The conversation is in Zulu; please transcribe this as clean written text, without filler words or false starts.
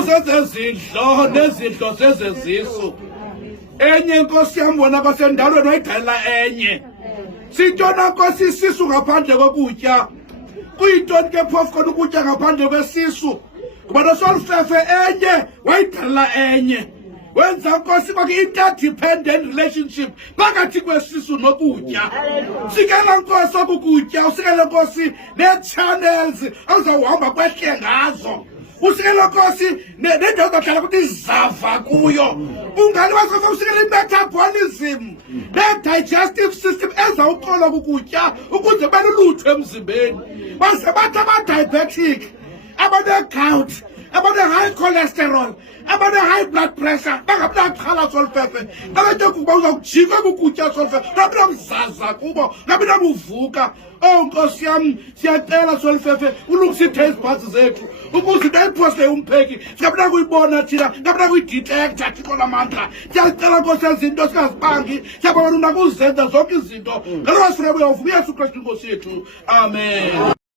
izisu zezezidlo nezidlo zezezisu. Enye Nkosi yam wona kwasendalweni wayigalela enye. Sintona Nkosi isisu ngaphandle kokutya. Kuyintoni ke phofu khona ukutya ngaphandle kwesisu? Kuba noSolfefe enye wayigalela enye. Wenza Nkosi kwakhe interdependent relationship phakathi kwesisu nokutya. Sikela Nkosi okukutya, usikela Nkosi nee-channels ozawuhamba kwehle ngazo. Usikela Nkosi nendawo zohlala kuthi zava kuyo. Ungali wasofe usikela i-metabolism ne-digestive system ezawuqola kukutya ukuze balulutho emzimbeni. Base bathi ama-diabetic, abane-gout, abane-high cholesterol, abane-high blood pressure, bangabunaxhala Solfefe. Abantu kuba uzawujika kukutya Solfefe, ngabinamzaza kubo, ngabinamuvuka. Oh Nkosi yam, siyacela Solfefe, ulungise ii-taste buds zethu, ukuze into ayiphoste umpheki, singabina kuyibona thina, ngabina kuyidetecta Thixo lamandla. Siyacela Nkosi izinto singazibangi, siyabona unakuzenza zonke izinto. Ngalo wasifuna uyawuvuma uYesu Kristu Nkosi yethu. Amen.